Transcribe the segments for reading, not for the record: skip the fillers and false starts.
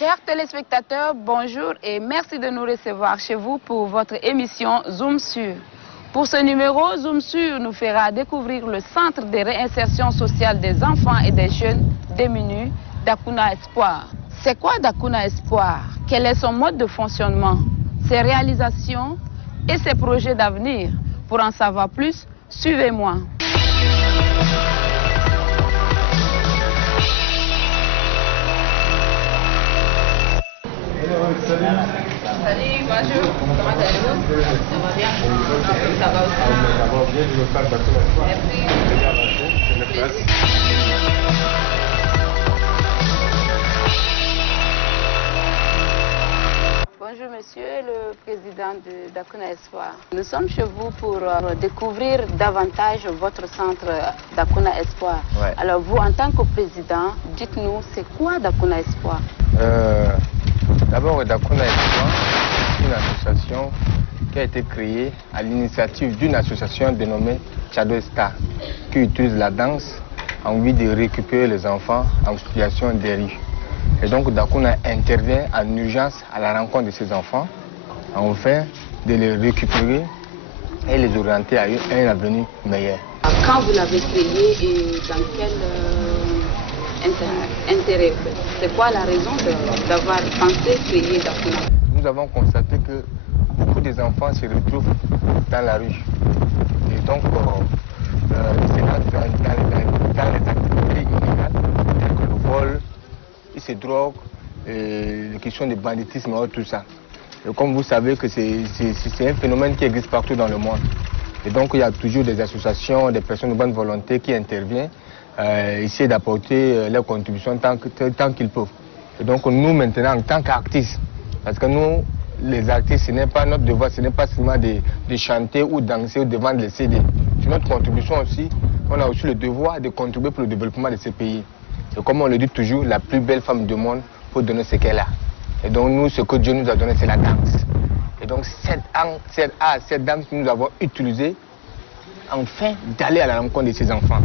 Chers téléspectateurs, bonjour et merci de nous recevoir chez vous pour votre émission Zoom Sur. Pour ce numéro, Zoom Sur nous fera découvrir le centre de réinsertion sociale des enfants et des jeunes démunis Dakuna Espoir. C'est quoi Dakuna Espoir? Quel est son mode de fonctionnement, ses réalisations et ses projets d'avenir? Pour en savoir plus, suivez-moi. Salut, bonjour. Comment allez-vous? Ça va bien? Ça va aussi? Ça va bien, je veux faire Dakuna Espoir. Merci. Bonjour monsieur le président de Dakuna Espoir. Nous sommes chez vous pour découvrir davantage votre centre Dakuna Espoir. Ouais. Alors vous, en tant que président, dites-nous, c'est quoi Dakuna Espoir? D'abord, Dakuna Espoir, c'est une association qui a été créée à l'initiative d'une association dénommée Tchado Star, qui utilise la danse en vue de récupérer les enfants en situation de rue. Et donc Dakuna intervient en urgence à la rencontre de ces enfants, afin de les récupérer et les orienter à un avenir meilleur. Quand vous l'avez créé et dans quel intérêt? C'est quoi la raison d'avoir pensé créer Dakuna? Nous avons constaté que beaucoup des enfants se retrouvent dans la rue. Et donc, c'est dans les activités illégales, telles que le vol, ils se droguent, les questions de banditisme et tout ça. Et comme vous savez que c'est un phénomène qui existe partout dans le monde. Et donc, il y a toujours des associations, des personnes de bonne volonté qui interviennent, essayer d'apporter leur contribution tant qu'ils peuvent. Et donc nous maintenant en tant qu'artistes, parce que nous les artistes, ce n'est pas notre devoir, ce n'est pas seulement de chanter ou danser ou de vendre les CD. C'est notre contribution aussi, on a aussi le devoir de contribuer pour le développement de ces pays. Et comme on le dit toujours, la plus belle femme du monde pour donner ce qu'elle a. Et donc nous, ce que Dieu nous a donné, c'est la danse. Et donc cette danse que nous avons utilisée, enfin d'aller à la rencontre de ces enfants.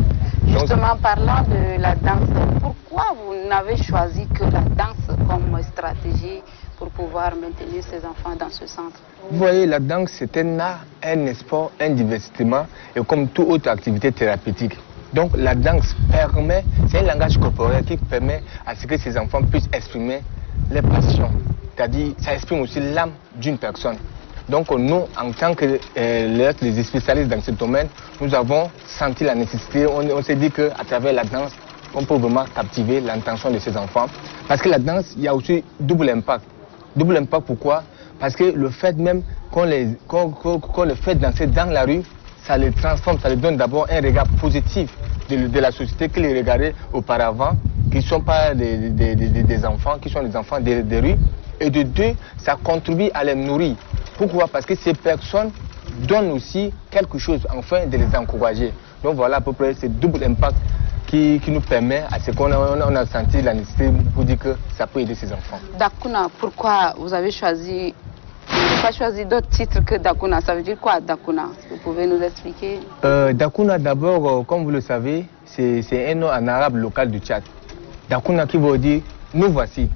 Justement, parlant de la danse, pourquoi vous n'avez choisi que la danse comme stratégie pour pouvoir maintenir ces enfants dans ce centre? Vous voyez, la danse, c'est un art, un sport, un divertissement, et comme toute autre activité thérapeutique. Donc la danse permet, c'est un langage corporel qui permet à ce que ces enfants puissent exprimer les passions. C'est-à-dire, ça exprime aussi l'âme d'une personne. Donc nous, en tant que les spécialistes dans ce domaine, nous avons senti la nécessité, on s'est dit qu'à travers la danse, on peut vraiment captiver l'intention de ces enfants. Parce que la danse, il y a aussi double impact. Double impact pourquoi? Parce que le fait même qu'on les fait danser dans la rue, ça les transforme, ça les donne d'abord un regard positif de la société qui les regardait auparavant, qui ne sont pas des enfants, qui sont des enfants des rues. Et de deux, ça contribue à les nourrir. Pourquoi? Parce que ces personnes donnent aussi quelque chose, enfin, de les encourager. Donc voilà à peu près ce double impact qui nous permet à ce qu'on a senti la nécessité pour dire que ça peut aider ces enfants. Dakuna, pourquoi vous avez choisi, pas choisi d'autres titres que Dakuna? Ça veut dire quoi Dakuna? Vous pouvez nous expliquer? Dakuna d'abord, comme vous le savez, c'est un nom en arabe local du Tchad. Dakuna qui veut dire nous voici.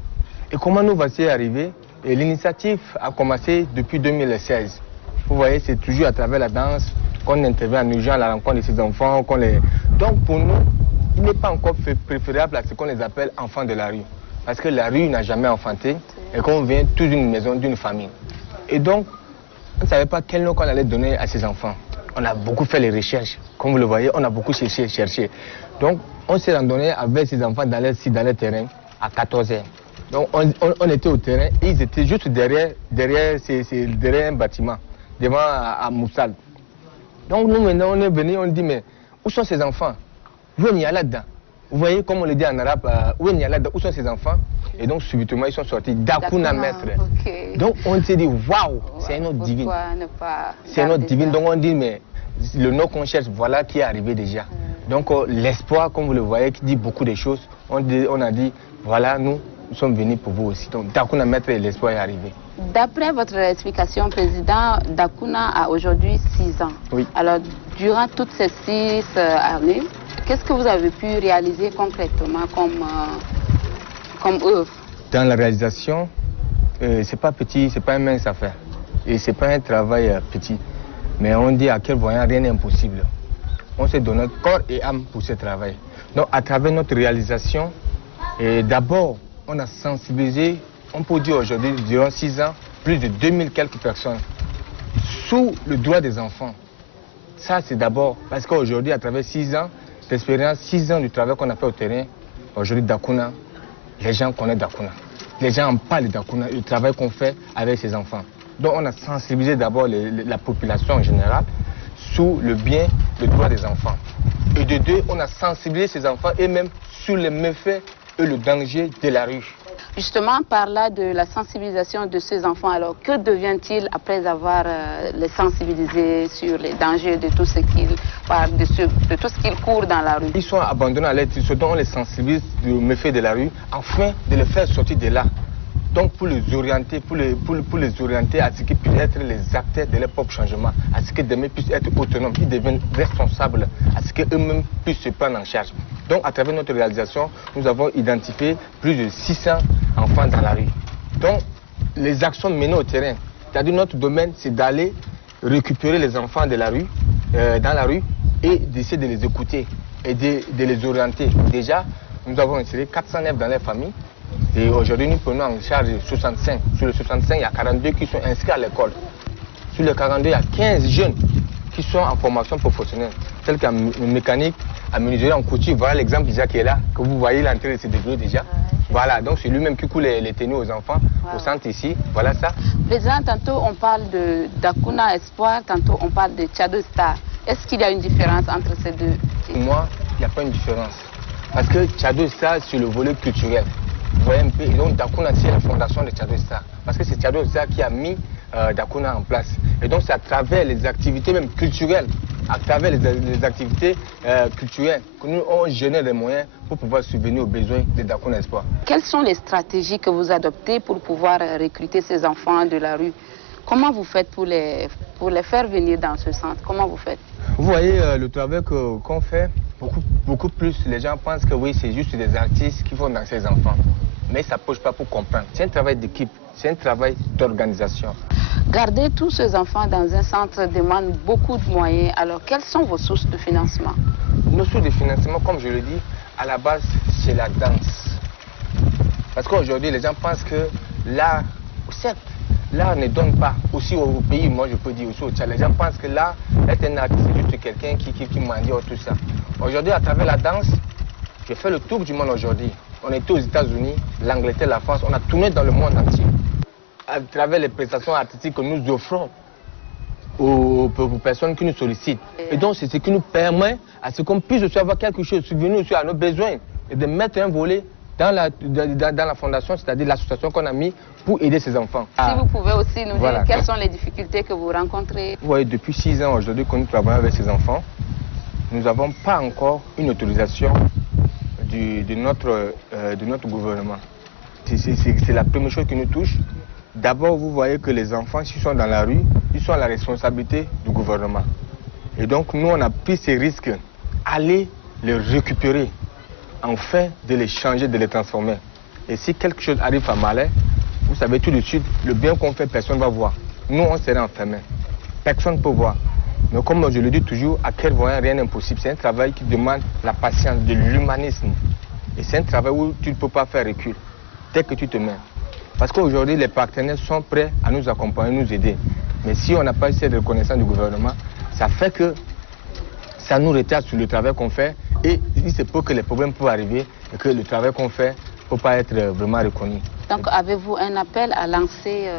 Et comment nous voici arrivés? Et l'initiative a commencé depuis 2016. Vous voyez, c'est toujours à travers la danse qu'on intervient en urgence à la rencontre de ces enfants. Donc pour nous, il n'est pas encore préférable à ce qu'on les appelle enfants de la rue. Parce que la rue n'a jamais enfanté et qu'on vient tous d'une maison, d'une famille. Et donc, on ne savait pas quel nom qu'on allait donner à ces enfants. On a beaucoup fait les recherches. Comme vous le voyez, on a beaucoup cherché. Donc, on s'est randonné avec ces enfants dans leur terrain à 14 h. Donc on était au terrain et ils étaient juste derrière un bâtiment, devant à Moussal. Donc nous maintenant on est venus, on dit mais où sont ces enfants? Où il y a là-dedans? Vous voyez comme on le dit en arabe, où il y a là-dedans, où sont ces enfants? Et donc subitement ils sont sortis, Dakuna maître. Okay. Donc on s'est dit waouh, c'est un autre divin. C'est un autre divin, donc on dit mais le nom qu'on cherche, voilà qui est arrivé déjà. Donc l'espoir, comme vous le voyez, qui dit beaucoup de choses, on a dit voilà nous sommes venus pour vous aussi. Donc Dakuna maître et l'espoir est arrivé. D'après votre explication, Président, Dakuna a aujourd'hui 6 ans. Oui. Alors, durant toutes ces 6 années, qu'est-ce que vous avez pu réaliser concrètement comme œuvre? Dans la réalisation, c'est pas petit, c'est pas une mince affaire. Et c'est pas un travail petit. Mais on dit à quel voyant rien n'est impossible. On s'est donné corps et âme pour ce travail. Donc à travers notre réalisation, d'abord, on a sensibilisé, on peut dire aujourd'hui, durant 6 ans, plus de 2000 quelques personnes sous le droit des enfants. Ça, c'est d'abord parce qu'aujourd'hui, à travers 6 ans d'expérience, 6 ans du travail qu'on a fait au terrain, aujourd'hui, Dakuna, les gens connaissent Dakuna. Les gens en parlent Dakuna, le travail qu'on fait avec ces enfants. Donc, on a sensibilisé d'abord la population en général sous le bien, le droit des enfants. Et de deux, on a sensibilisé ces enfants et même sur les méfaits et le danger de la rue. Justement, par là de la sensibilisation de ces enfants, alors que devient-il après avoir les sensibilisés sur les dangers de tout ce qu'ils courent dans la rue? Ils sont abandonnés à l'aide, on les sensibilise aux méfaits de la rue afin de les faire sortir de là. Donc pour les orienter, pour les orienter à ce qu'ils puissent être les acteurs de leur propre changement, à ce que demain puissent être autonomes, qu'ils deviennent responsables, à ce qu'eux-mêmes puissent se prendre en charge. Donc à travers notre réalisation, nous avons identifié plus de 600 enfants dans la rue. Donc les actions menées au terrain, c'est-à-dire notre domaine, c'est d'aller récupérer les enfants de la rue, dans la rue et d'essayer de les écouter et de les orienter. Déjà, nous avons inséré 409 dans les familles. Et aujourd'hui, nous prenons en charge 65. Sur les 65, il y a 42 qui sont inscrits à l'école. Sur les 42, il y a 15 jeunes qui sont en formation professionnelle, tels qu'en mécanique, en menuiserie, en couture. Voilà l'exemple déjà qui est là, que vous voyez l'entrée de ces degrés déjà. Voilà, donc c'est lui-même qui coule les tenues aux enfants, au centre ici. Voilà ça. Président, tantôt on parle de Dakuna Espoir, tantôt on parle de Tchado Star. Est-ce qu'il y a une différence entre ces deux? Pour moi, il n'y a pas une différence. Parce que Tchado Star, c'est le volet culturel. Vous voyez un peu, et donc Dakuna, c'est la fondation de Tchado Star. Parce que c'est Tchado Star qui a mis Dakuna en place. Et donc c'est à travers les activités même culturelles, à travers les activités culturelles que nous on génère des moyens pour pouvoir subvenir aux besoins de Dakuna Espoir. Quelles sont les stratégies que vous adoptez pour pouvoir recruter ces enfants de la rue? Comment vous faites pour les faire venir dans ce centre? Comment vous faites? Vous voyez le travail qu'on fait, beaucoup plus, les gens pensent que oui, c'est juste des artistes qui vont dans ces enfants. Mais ça ne pose pas pour comprendre. C'est un travail d'équipe, c'est un travail d'organisation. Garder tous ces enfants dans un centre demande beaucoup de moyens. Alors, quelles sont vos sources de financement? Nos sources de financement, comme je le dis, à la base, c'est la danse. Parce qu'aujourd'hui, les gens pensent que l'art, certes, l'art ne donne pas, aussi au pays, moi je peux dire aussi au Tchad. Les gens pensent que l'art est un artiste, c'est juste quelqu'un qui mendie tout ça. Aujourd'hui, à travers la danse, je fais le tour du monde aujourd'hui. On était aux États-Unis, l'Angleterre, la France, on a tourné dans le monde entier. À travers les prestations artistiques que nous offrons aux personnes qui nous sollicitent. Et donc, c'est ce qui nous permet à ce qu'on puisse avoir quelque chose, subvenir aussi à nos besoins et de mettre un volet dans la fondation, c'est-à-dire l'association qu'on a mis pour aider ces enfants. Si vous pouvez aussi nous dire quelles sont les difficultés que vous rencontrez. Vous voyez, depuis 6 ans aujourd'hui que nous travaillons avec ces enfants, nous n'avons pas encore une autorisation de notre gouvernement. C'est la première chose qui nous touche. D'abord, vous voyez que les enfants, s'ils sont dans la rue, ils sont à la responsabilité du gouvernement. Et donc, nous, on a pris ces risques, aller les récupérer, enfin de les changer, de les transformer. Et si quelque chose arrive à Malais, vous savez tout de suite, le bien qu'on fait, personne ne va voir. Nous, on serait enfermés. Personne ne peut voir. Mais comme je le dis toujours, à quel voyant rien n'est impossible. C'est un travail qui demande la patience, de l'humanisme. Et c'est un travail où tu ne peux pas faire recul dès que tu te mets. Parce qu'aujourd'hui, les partenaires sont prêts à nous accompagner, nous aider. Mais si on n'a pas cette reconnaissance du gouvernement, ça fait que ça nous retarde sur le travail qu'on fait. Et il se peut que les problèmes peuvent arriver et que le travail qu'on fait ne peut pas être vraiment reconnu. Donc avez-vous un appel à lancer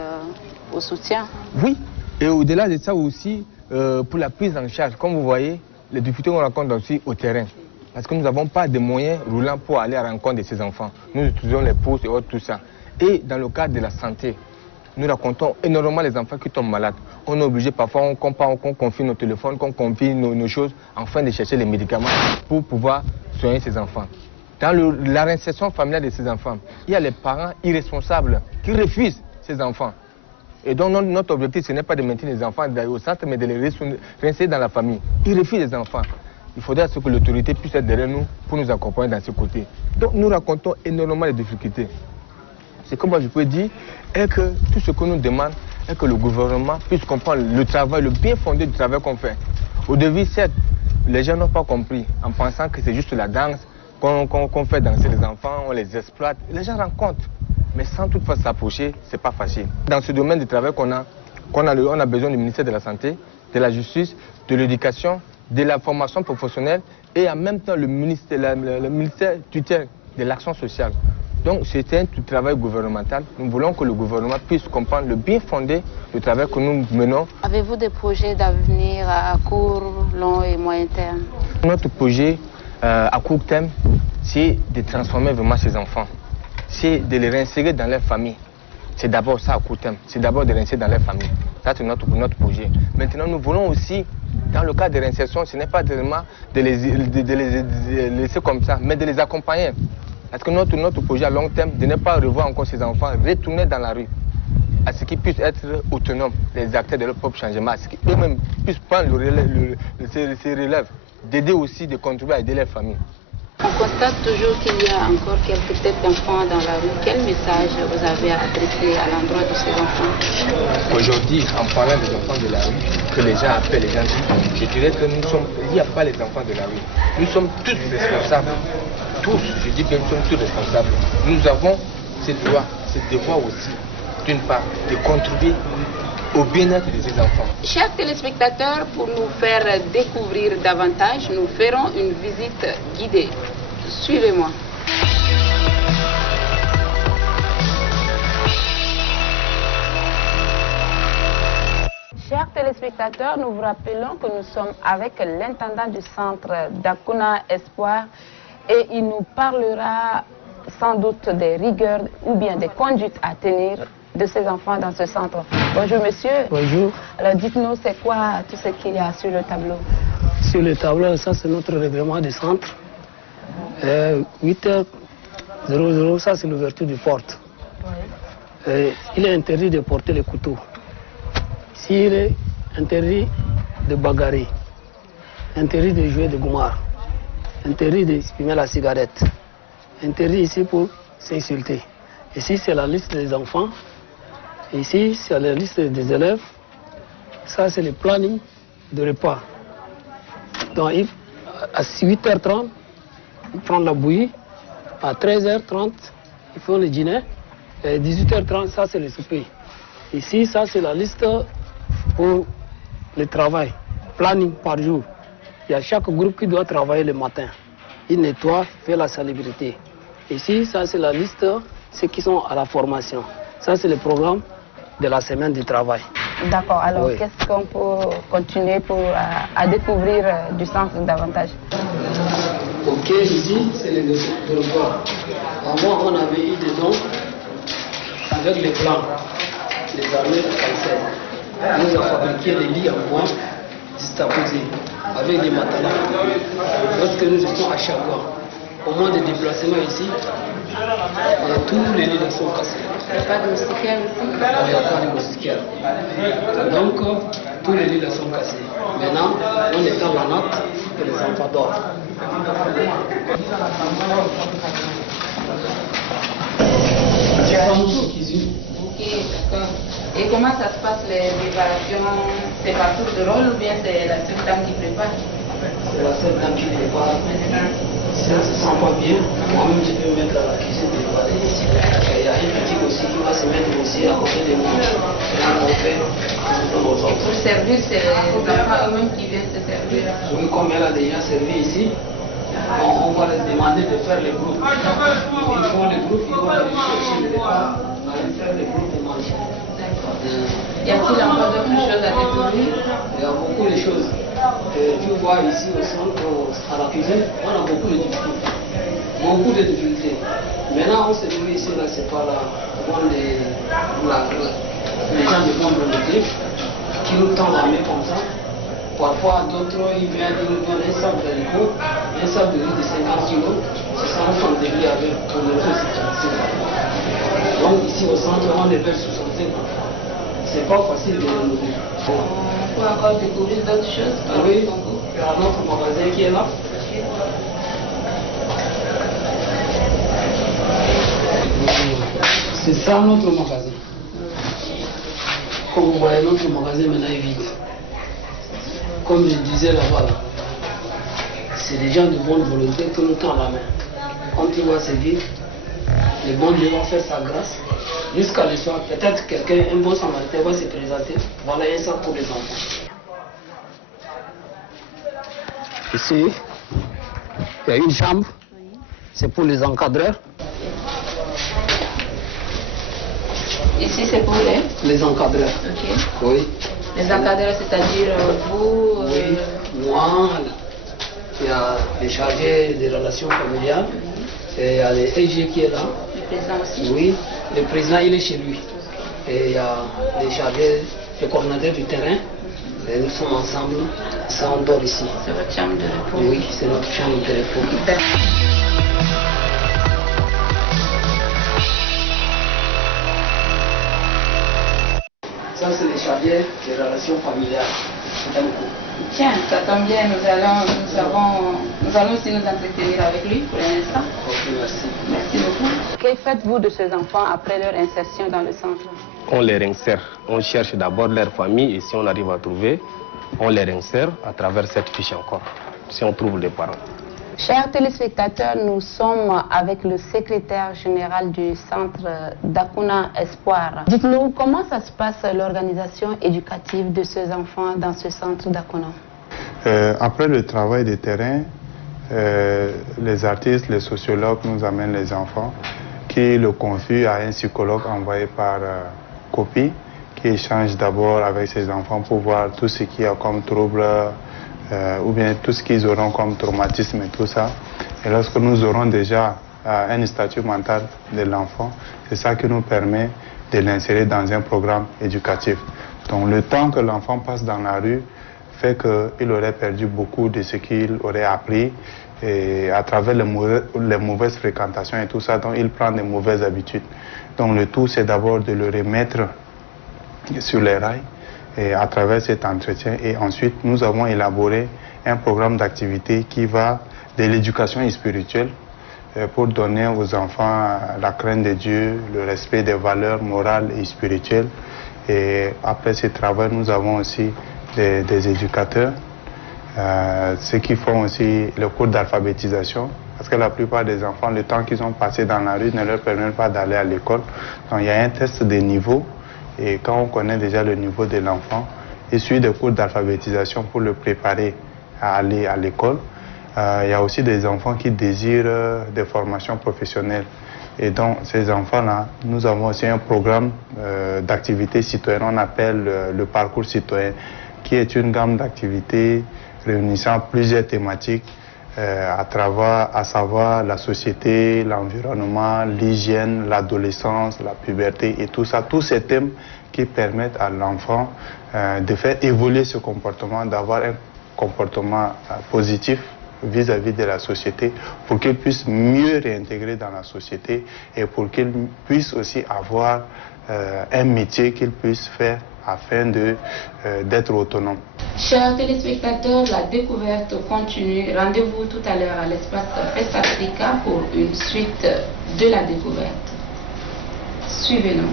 au soutien? Oui, et au-delà de ça aussi, pour la prise en charge, comme vous voyez, les difficultés qu'on rencontre aussi au terrain. Parce que nous n'avons pas de moyens roulants pour aller à la rencontre de ces enfants. Nous utilisons les postes et autres, tout ça. Et dans le cadre de la santé, nous racontons énormément les enfants qui tombent malades. On est obligé parfois, qu'on confie nos téléphones, qu'on confie nos choses, afin de chercher les médicaments pour pouvoir soigner ces enfants. Dans la réinsertion familiale de ces enfants, il y a les parents irresponsables qui refusent ces enfants. Et donc notre objectif, ce n'est pas de maintenir les enfants au centre, mais de les réinsérer dans la famille. Ils refusent les enfants. Il faudrait que l'autorité puisse être derrière nous pour nous accompagner dans ce côté. Donc nous racontons énormément les difficultés. Ce que moi je peux dire est que tout ce que nous demandons est que le gouvernement puisse comprendre le travail, le bien fondé du travail qu'on fait. Au début, certes, les gens n'ont pas compris en pensant que c'est juste la danse qu'on fait danser les enfants, on les exploite. Les gens rencontrent, mais sans toutefois s'approcher, c'est pas facile. Dans ce domaine de travail on a besoin du ministère de la Santé, de la Justice, de l'Éducation, de la formation professionnelle et en même temps le ministère tutelle de l'action sociale. Donc c'est un travail gouvernemental. Nous voulons que le gouvernement puisse comprendre le bien fondé du travail que nous menons. Avez-vous des projets d'avenir à court, long et moyen terme? Notre projet à court terme, c'est de transformer vraiment ces enfants. C'est de les réinsérer dans leur famille. C'est d'abord ça à court terme. C'est d'abord de les réinsérer dans leur famille. Ça c'est notre projet. Maintenant nous voulons aussi, dans le cadre de réinsertion, ce n'est pas seulement de les laisser comme ça, mais de les accompagner. Parce que notre projet à long terme, de ne pas revoir encore ces enfants retourner dans la rue, à ce qu'ils puissent être autonomes, les acteurs de leur propre changement, à ce qu'eux-mêmes puissent prendre ces relèves, d'aider aussi, de contribuer à aider les familles. On constate toujours qu'il y a encore quelques têtes d'enfants dans la rue. Quel message vous avez à adresser à l'endroit de ces enfants? Aujourd'hui, en parlant des enfants de la rue, que les gens appellent les gens, je dirais que il n'y a pas les enfants de la rue. Nous sommes tous responsables. Tous, je dis que nous sommes tous responsables. Nous avons ce droit, ce devoir aussi, d'une part, de contribuer au bien-être de ces enfants. Chers téléspectateurs, pour nous faire découvrir davantage, nous ferons une visite guidée. Suivez-moi. Chers téléspectateurs, nous vous rappelons que nous sommes avec l'intendant du centre Dakuna Espoir et il nous parlera sans doute des rigueurs ou bien des conduites à tenir de ces enfants dans ce centre. Bonjour monsieur. Bonjour. Alors dites-nous, c'est quoi tout ce qu'il y a sur le tableau? Sur le tableau, ça c'est notre règlement du centre. 8h00, ça c'est l'ouverture du porte. Oui. Il est interdit de porter les couteaux. Ici, il est interdit de bagarrer, interdit de jouer de goumar, interdit de fumer la cigarette, interdit ici pour s'insulter. Ici, c'est la liste des enfants. Ici, c'est la liste des élèves. Ça, c'est le planning de repas. Donc, à 8h30, ils prennent la bouillie. À 13h30, ils font le dîner. Et 18h30, ça, c'est le souper. Ici, ça, c'est la liste pour le travail. Planning par jour. Il y a chaque groupe qui doit travailler le matin. Il nettoie, fait la salubrité. Ici, ça, c'est la liste ceux qui sont à la formation. Ça, c'est le programme de la semaine du travail. D'accord. Alors, oui. Qu'est-ce qu'on peut continuer à découvrir du centre davantage? Ok, ici, c'est le dortoir. Avant, on avait eu des dons avec les plans des armées françaises. Nous avons fabriqué des lits en bois juxtaposés avec des matelas. Lorsque nous étions à Chagua, au moment de déplacement ici, tous les lits sont cassés. Il n'y a pas de moustiquaire ici? Il n'y a pas de moustiquaire. Donc, tous les lits sont cassés. Maintenant, on est dans la note que les enfants dorment. Ok, d'accord. Et comment ça se passe les préparations? C'est par tour de rôle ou bien c'est la seule dame qui prépare? C'est la seule dame qui prépare. Si on ne se sent pas bien, moi-même je peux me mettre à la cuisine préparer. Il y a une petite aussi qui va se mettre aussi à côté de moi. Pour servir, c'est les enfants eux-mêmes qui viennent se servir. Oui, comme elle a déjà servi ici, on va leur demander de faire les groupes. Ils font les groupes, ils vont aller chercher le repas, aller faire les groupes de manger. Y a-t-il encore d'autres choses à découvrir? Il y a beaucoup de choses. Tu vois ici au centre, à la cuisine, on a beaucoup de difficultés. Beaucoup de difficultés. Maintenant, on se trouve ici, là, c'est pas là. Les gens de bonne volonté qui nous tendent la main comme ça. Parfois, d'autres, ils viennent, ils nous donnent un sac d'haricots, un sac de riz de 50 kg. C'est ça, on s'en débrouille avec pour le aussi. Donc, ici au centre, on est vers 65 enfants. C'est pas facile de les nourrir. On peut encore découvrir d'autres choses? Oui, il y a notre magasin qui est là. C'est ça notre magasin. Comme vous voyez, notre magasin maintenant est vide. Comme je disais là-bas, c'est des gens de bonne volonté que nous tend la main. Quand tu vois c'est vide, le bon Dieu va faire sa grâce. Jusqu'à le soir, peut-être quelqu'un, un bon samaritain va se présenter. Voilà un sac pour les enfants. Ici, il y a une chambre. C'est pour les encadreurs. Ici, c'est pour les encadreurs. Ok. Oui. Les encadreurs, c'est-à-dire vous Oui, moi, il y a les chargés des relations familiales, et il y a les EG qui est là. Le président aussi. Oui, le président il est chez lui. Et il y a les chargés, les coordinateurs du terrain. Et nous sommes ensemble, ça on dort ici. C'est votre chambre de repos. Oui, c'est notre chambre de repos. Ça, c'est les chargés des relations familiales. Tiens, ça tombe bien, nous allons aussi nous entretenir avec lui pour l'instant. Ok, merci. Merci beaucoup. Que faites-vous de ces enfants après leur insertion dans le centre? On les réinsère. On cherche d'abord leur famille et si on arrive à trouver, on les réinsère à travers cette fiche encore, si on trouve les parents. Chers téléspectateurs, nous sommes avec le secrétaire général du centre Dakuna Espoir. Dites-nous, comment ça se passe l'organisation éducative de ces enfants dans ce centre Dakuna? Après le travail de terrain, les artistes, les sociologues nous amènent les enfants qui le confient à un psychologue envoyé par copie qui échange d'abord avec ces enfants pour voir tout ce qu'il y a comme trouble ou bien tout ce qu'ils auront comme traumatisme et tout ça. Et lorsque nous aurons déjà un statut mental de l'enfant, c'est ça qui nous permet de l'insérer dans un programme éducatif. Donc le temps que l'enfant passe dans la rue fait qu'il aurait perdu beaucoup de ce qu'il aurait appris et à travers les mauvaises fréquentations et tout ça, donc il prend des mauvaises habitudes. Donc le tout, c'est d'abord de le remettre sur les rails et à travers cet entretien. Et ensuite, nous avons élaboré un programme d'activité qui va de l'éducation spirituelle pour donner aux enfants la crainte de Dieu, le respect des valeurs morales et spirituelles. Et après ce travail, nous avons aussi des éducateurs, ceux qui font aussi le cours d'alphabétisation. Parce que la plupart des enfants, le temps qu'ils ont passé dans la rue ne leur permet pas d'aller à l'école. Donc il y a un test de niveau. Et quand on connaît déjà le niveau de l'enfant, il suit des cours d'alphabétisation pour le préparer à aller à l'école. Il y a aussi des enfants qui désirent des formations professionnelles. Et donc, ces enfants-là, nous avons aussi un programme d'activités citoyennes, on appelle le parcours citoyen, qui est une gamme d'activités réunissant plusieurs thématiques à savoir la société, l'environnement, l'hygiène, l'adolescence, la puberté et tout ça. Tous ces thèmes qui permettent à l'enfant de faire évoluer ce comportement, d'avoir un comportement positif vis-à-vis de la société pour qu'il puisse mieux réintégrer dans la société et pour qu'il puisse aussi avoir un métier qu'il puisse faire afin d'être autonome. Chers téléspectateurs, la découverte continue. Rendez-vous tout à l'heure à l'espace Fest Africa pour une suite de la découverte. Suivez-nous.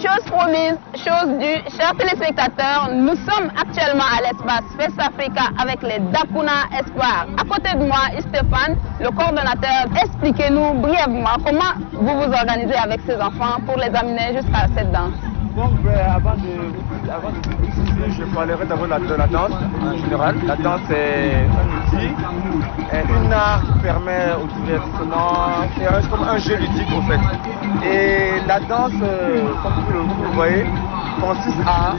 Chose promise, chose due, chers téléspectateurs, nous sommes actuellement à l'espace Fest Africa avec les Dakuna Espoir. À côté de moi, Stéphane, le coordonnateur. Expliquez-nous brièvement comment vous vous organisez avec ces enfants pour les amener jusqu'à cette danse. Bon, avant de vous expliquer, je parlerai d'abord de la danse en général. La danse est un outil, une art qui permet au divertissement, c'est comme un jeu ludique au fait. Et la danse, comme vous le voyez, consiste à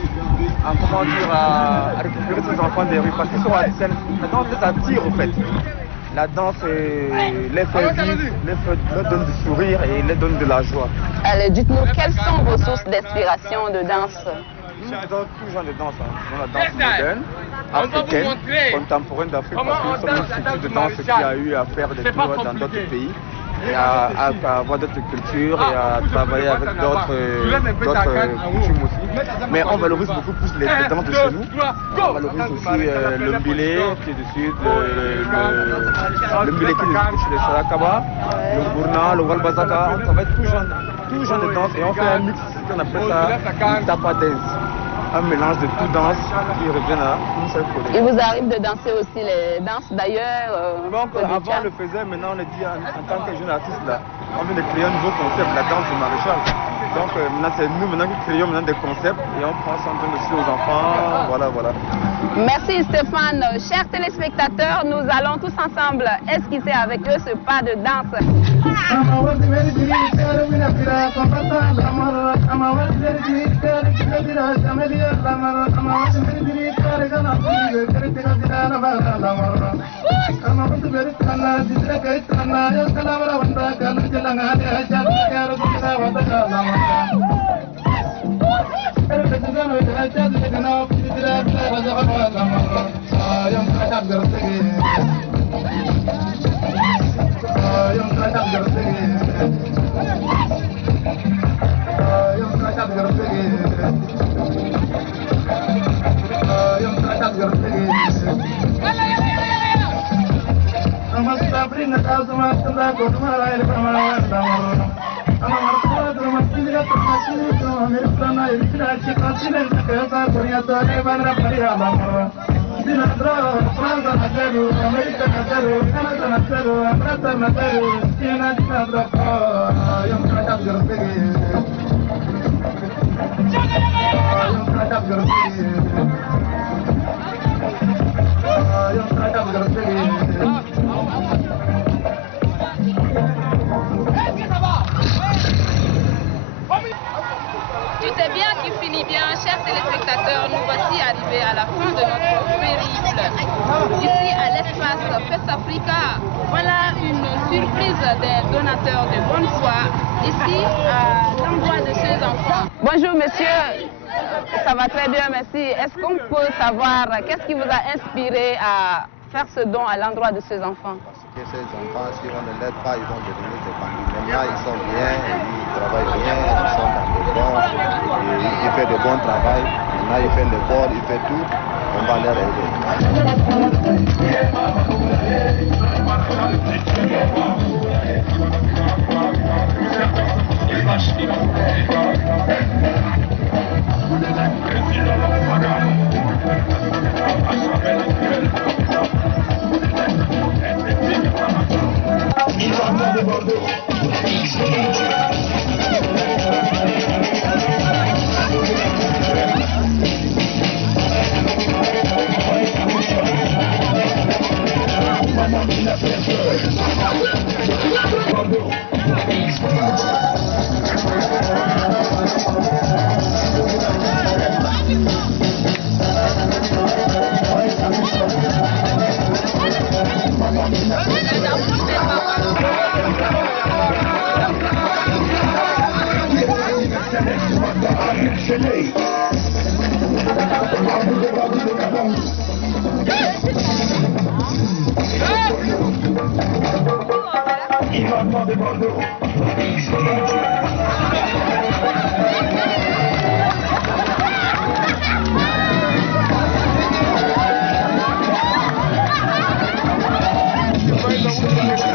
récupérer ces enfants des rues parce qu'ils sont à scène. La danse les attire au fait. La danse les fait vivre, leur donne du sourire et les donne de la joie. Allez, dites-nous, quelles sont vos sources d'inspiration de danse? Nous faisons tout genre de danse. Nous avons la danse moderne, africaine, contemporaine d'Afrique, parce que nous sommes une structure de danse qui a eu à faire des tours dans d'autres pays. et à avoir d'autres cultures et à travailler avec d'autres coutumes aussi. Mais on valorise beaucoup plus les danses de chez nous. On valorise aussi le mbilé qui est du sud, le mbilé qui est chez les Sarakaba, le gourna, le walbazaka. On travaille tout genre de danse et on fait un mix, on appelle ça tapa dance. Un mélange de tout danse qui revient à une seule produit. Il vous arrive de danser aussi les danses d'ailleurs Donc avant on le faisait, maintenant on est dit en tant que jeune artiste là, on vient de créer un nouveau concept, la danse du maréchal. Donc maintenant c'est nous maintenant qui créons maintenant des concepts et on prend ça en train aussi aux enfants, voilà. Merci Stéphane. Chers téléspectateurs, nous allons tous ensemble esquisser avec eux ce pas de danse. Tout est bien qui finit bien, chers téléspectateurs, nous voici arrivés à la fin de notre périple. Ici à l'espace Fest Africa, voilà une surprise des donateurs de bonne foi, ici à l'endroit de ces enfants. Bonjour monsieur, ça va très bien, merci. Est-ce qu'on peut savoir qu'est-ce qui vous a inspiré à faire ce don à l'endroit de ces enfants? Parce que ces enfants, si on ne l'aide pas, ils vont devenir des bandits. Maintenant, ils sont bien, ils travaillent bien, ils sont dans le bon, ils font de bon travail. Maintenant, ils font le bord, ils font tout. On va les Thank you.